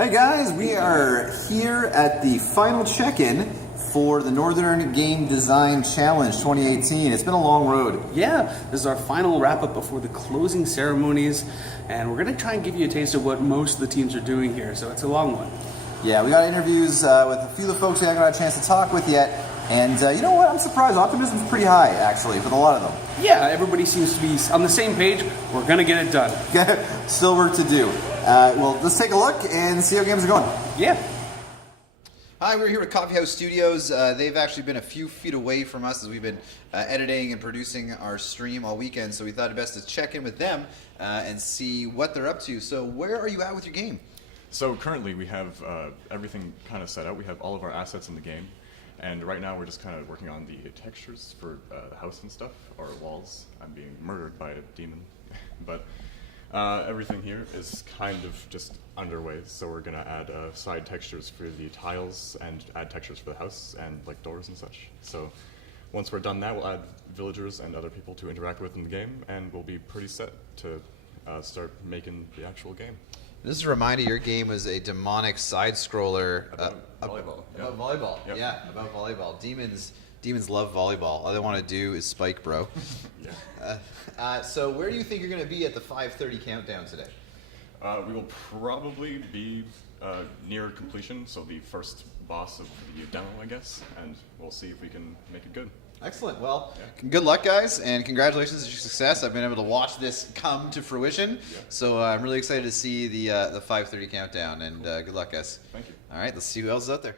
Hey guys, we are here at the final check-in for the Northern Game Design Challenge 2018. It's been a long road. Yeah, this is our final wrap-up before the closing ceremonies, and we're going to try and give you a taste of what most of the teams are doing here, so it's a long one. Yeah, we got interviews with a few of the folks we haven't got a chance to talk with yet, and you know what? I'm surprised. Optimism's pretty high, actually, with a lot of them. Yeah, everybody seems to be on the same page. We're going to get it done. Still work to do. Well, let's take a look and see how games are going. Yeah. Hi, we're here at Coffee House Studios. They've actually been a few feet away from us as we've been editing and producing our stream all weekend, so we thought it best to check in with them and see what they're up to. So where are you at with your game? So currently we have everything kind of set out. We have all of our assets in the game. And right now we're just kind of working on the textures for the house and stuff, our walls. I'm being murdered by a demon. But everything here is kind of just underway. So we're going to add side textures for the tiles and add textures for the house and like doors and such. So once we're done that, we'll add villagers and other people to interact with in the game, and we'll be pretty set to start making the actual game. This is a reminder, your game was a demonic side-scroller. About volleyball. About volleyball. Yep. Yeah, about volleyball. Demons love volleyball. All they want to do is spike, bro. Yeah. So where do you think you're going to be at the 5:30 countdown today? We will probably be near completion, so the first boss of the demo, I guess, and we'll see if we can make it good. Excellent. Well, good luck, guys, and congratulations on your success. I've been able to watch this come to fruition, so I'm really excited to see the 5:30 countdown, and good luck, guys. Thank you. All right, let's see who else is out there.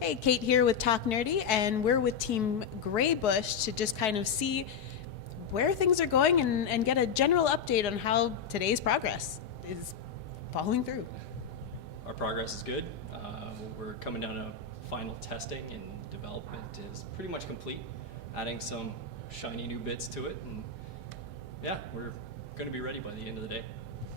Hey, Kate here with Talk Nerdy, and we're with Team Greybush to just kind of see where things are going and get a general update on how today's progress is following through. Our progress is good. We're coming down to final testing, and development is pretty much complete. Adding some shiny new bits to it, and yeah, we're going to be ready by the end of the day.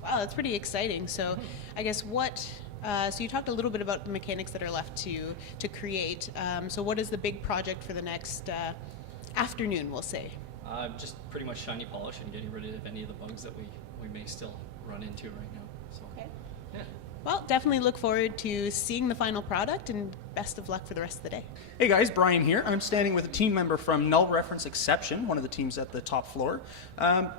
Wow, that's pretty exciting. So I guess so you talked a little bit about the mechanics that are left to create. So what is the big project for the next afternoon, we'll say? Just pretty much shiny polish and getting rid of any of the bugs that we may still run into right now. So, okay. Yeah. Well, definitely look forward to seeing the final product, and best of luck for the rest of the day. Hey guys, Brian here. I'm standing with a team member from Null Reference Exception, one of the teams at the top floor.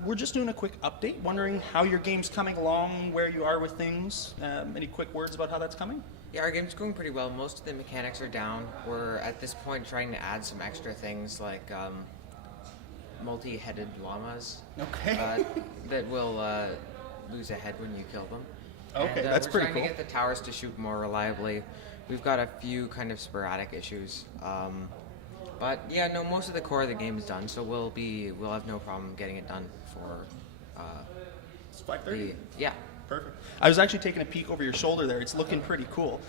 We're just doing a quick update, wondering how your game's coming along, where you are with things. Any quick words about how that's coming? Yeah, our game's going pretty well. Most of the mechanics are down. We're at this point trying to add some extra things like multi-headed llamas. Okay. That will lose a head when you kill them. Okay, and, that's pretty We're cool. trying to get the towers to shoot more reliably. We've got a few kind of sporadic issues. But yeah, no, most of the core of the game is done, so we'll have no problem getting it done for It's 5:30? yeah. Perfect. I was actually taking a peek over your shoulder there. It's looking pretty cool.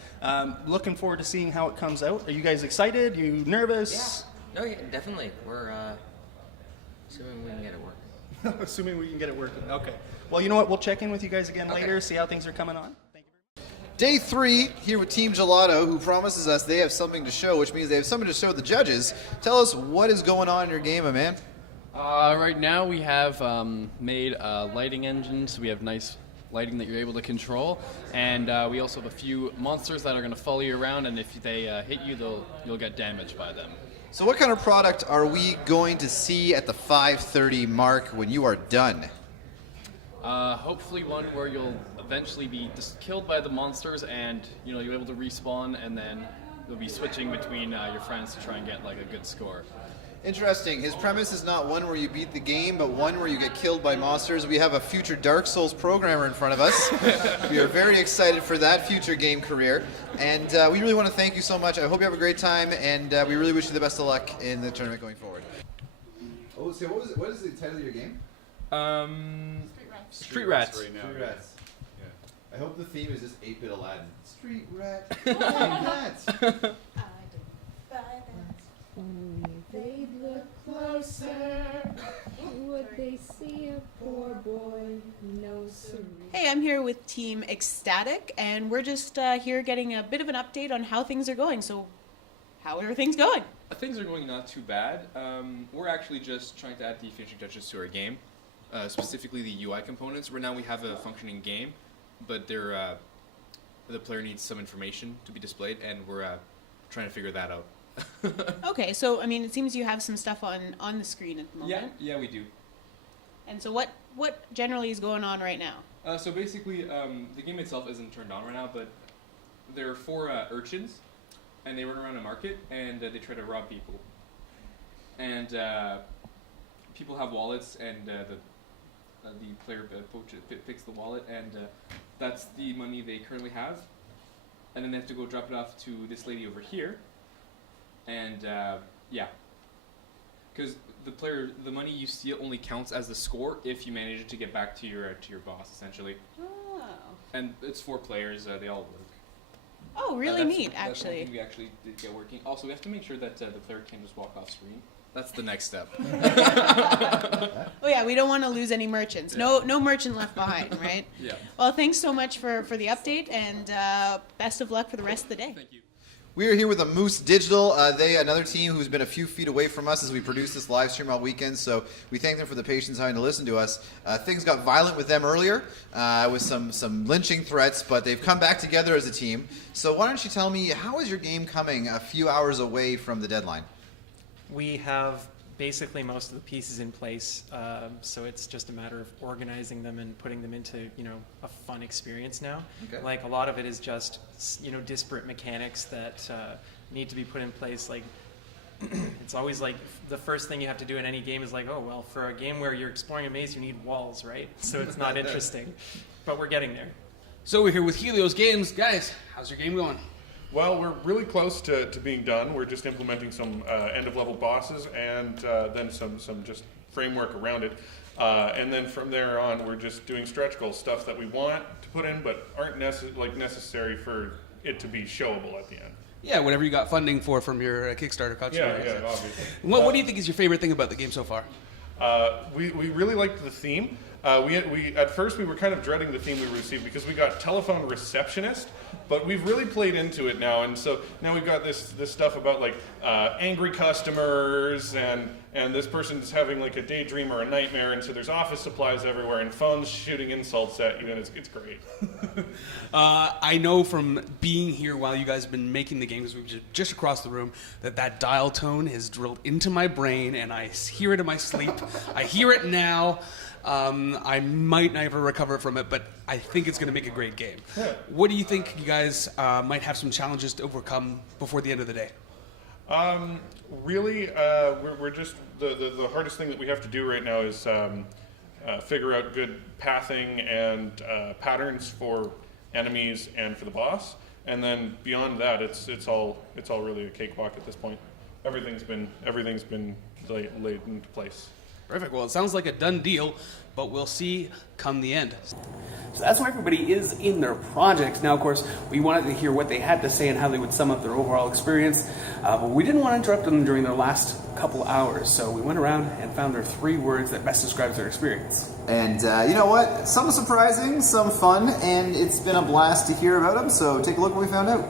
Looking forward to seeing how it comes out. Are you guys excited? You nervous? Yeah. No, yeah, definitely. We're assuming we can get it working. Assuming we can get it working. Okay. Well, you know what? We'll check in with you guys again later, see how things are coming on. Thank you very much. Day 3 here with Team Gelato, who promises us they have something to show, which means they have something to show the judges. Tell us what is going on in your game, my man. Right now we have made a lighting engine, so we have nice lighting that you're able to control, and we also have a few monsters that are going to follow you around, and if they hit you, you'll get damaged by them. So what kind of product are we going to see at the 5:30 mark when you are done? Hopefully one where you'll eventually be just killed by the monsters, and you'll be able to respawn, and then you'll be switching between your friends to try and get like a good score. Interesting. His premise is not one where you beat the game, but one where you get killed by monsters. We have a future Dark Souls programmer in front of us. We are very excited for that future game career. And we really want to thank you so much. I hope you have a great time, and we really wish you the best of luck in the tournament going forward. Oh, so what is the title of your game? Street Rats. Right now. Street Rats. Yeah. I hope the theme is just 8-bit Aladdin. Street Rat. Rats. They'd look closer, would they see a poor boy? No, sir. Hey, I'm here with Team Ecstatic, and we're just here getting a bit of an update on how things are going. So, how are things going? Things are going not too bad. We're actually just trying to add the finishing touches to our game, specifically the UI components. Right now we have a functioning game, but they're the player needs some information to be displayed, and we're trying to figure that out. Okay, so I mean, it seems you have some stuff on the screen at the moment. Yeah, we do. And so what generally is going on right now? So basically, the game itself isn't turned on right now, but there are 4 urchins, and they run around a market, and they try to rob people. And people have wallets, and the player picks the wallet, and that's the money they currently have. And then they have to go drop it off to this lady over here. And yeah, because the money you steal only counts as the score if you manage to get back to your boss, essentially. Oh. And it's 4 players; they all work. Oh, really neat, That's one actually. thing we actually did get working. Also, we have to make sure that the player can't just walk off screen. That's the next step. Oh yeah, we don't want to lose any merchants. No merchant left behind, right? Yeah. Well, thanks so much for the update, and best of luck for the rest of the day. Thank you. We are here with a Moose Digital. They another team who's been a few feet away from us as we produce this live stream all weekend. So we thank them for the patience having to listen to us. Things got violent with them earlier with some lynching threats, but they've come back together as a team. So why don't you tell me, how is your game coming a few hours away from the deadline? We have basically most of the pieces in place, so it's just a matter of organizing them and putting them into, a fun experience now. Okay. Like a lot of it is just, disparate mechanics that need to be put in place. Like it's always like the first thing you have to do in any game is like, oh well, for a game where you're exploring a maze, you need walls, right? So it's not interesting, but we're getting there. So we're here with Helios Games. Guys, how's your game going? Well, we're really close to being done. We're just implementing some end-of-level bosses and then some just framework around it. And then from there on, we're just doing stretch goals, stuff that we want to put in but aren't necessary for it to be showable at the end. Yeah, whatever you got funding for from your Kickstarter contribution. Yeah, obviously. What do you think is your favorite thing about the game so far? We really liked the theme. We at first we were kind of dreading the theme we received because we got telephone receptionist, but we've really played into it now, and so now we've got this stuff about like angry customers and this person's having like a daydream or a nightmare, and so there's office supplies everywhere and phones shooting insults at you, and it's great. I know from being here while you guys have been making the games, we've just across the room, that dial tone is drilled into my brain, and I hear it in my sleep. I hear it now. I might never recover from it, but I think it's going to make a great game. Yeah. What do you think you guys might have some challenges to overcome before the end of the day? Really, we're just the hardest thing that we have to do right now is figure out good pathing and patterns for enemies and for the boss, and then beyond that, it's all really a cakewalk at this point. Everything's been laid into place. Perfect. Well, it sounds like a done deal, but we'll see come the end. So that's why everybody is in their projects. Now, of course, we wanted to hear what they had to say and how they would sum up their overall experience, but we didn't want to interrupt them during their last couple hours, so we went around and found their 3 words that best describes their experience. And you know what? Some surprising, some fun, and it's been a blast to hear about them, so take a look what we found out.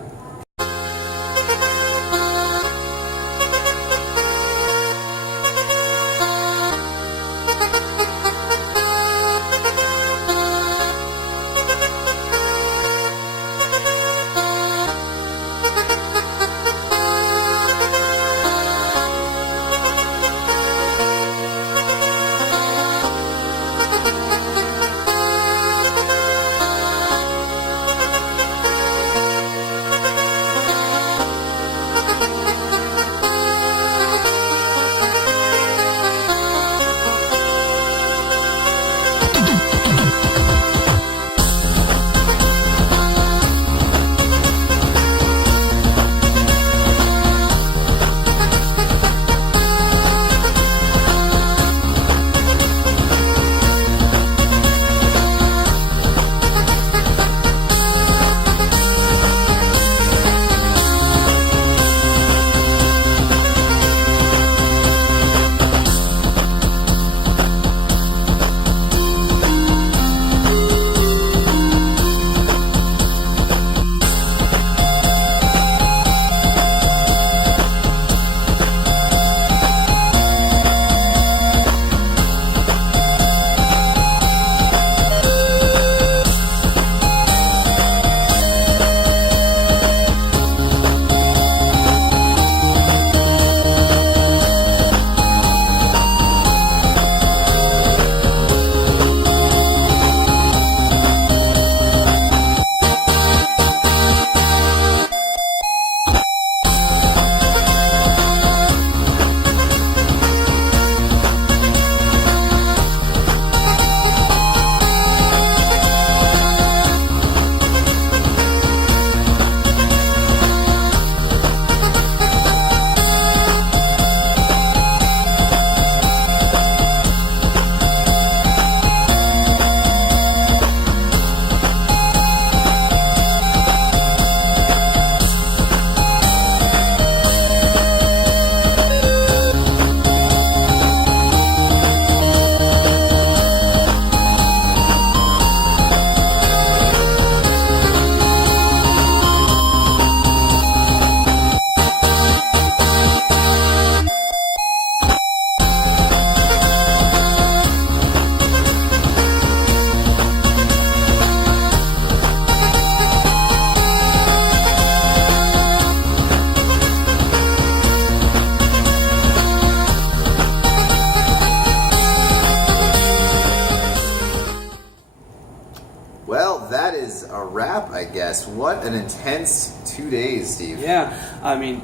I guess. What an intense 2 days, Steve. Yeah, I mean,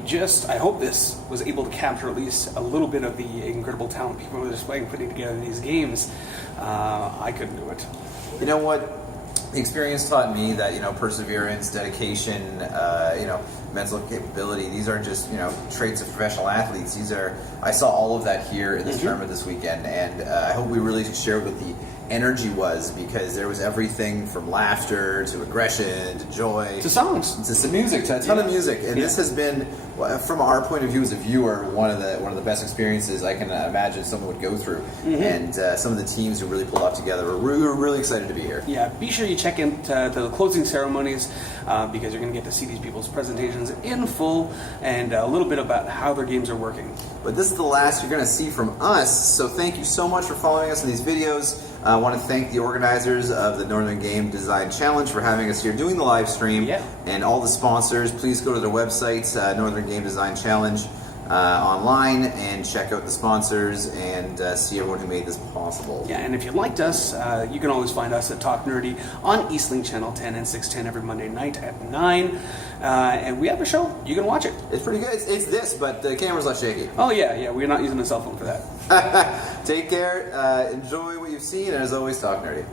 I hope this was able to capture at least a little bit of the incredible talent people were displaying, putting together these games. I couldn't do it. You know what? The experience taught me that, perseverance, dedication, mental capability, these aren't just, traits of professional athletes. I saw all of that here in this tournament this weekend, and I hope we really shared what the energy was, because there was everything from laughter to aggression to joy to songs to some music, to a ton of music, and this has been, from our point of view as a viewer, one of the best experiences I can imagine someone would go through. And some of the teams who really pulled off together, we were really excited to be here. Yeah, be sure you check into the closing ceremonies, because you're going to get to see these people's presentations in full and a little bit about how their games are working. But this is the last you're going to see from us, so thank you so much for following us in these videos. I want to thank the organizers of the Northern Game Design Challenge for having us here doing the live stream, and all the sponsors. Please go to their website, Northern Game Design Challenge, online, and check out the sponsors and see everyone who made this possible. Yeah, and if you liked us, you can always find us at Talk Nerdy on Eastlink Channel 10 and 610 every Monday night at 9. And we have a show. You can watch it. It's pretty good. It's this, but the camera's less shaky. Oh, yeah. We're not using a cell phone for that. Take care. Enjoy what you've seen, and as always, talk nerdy.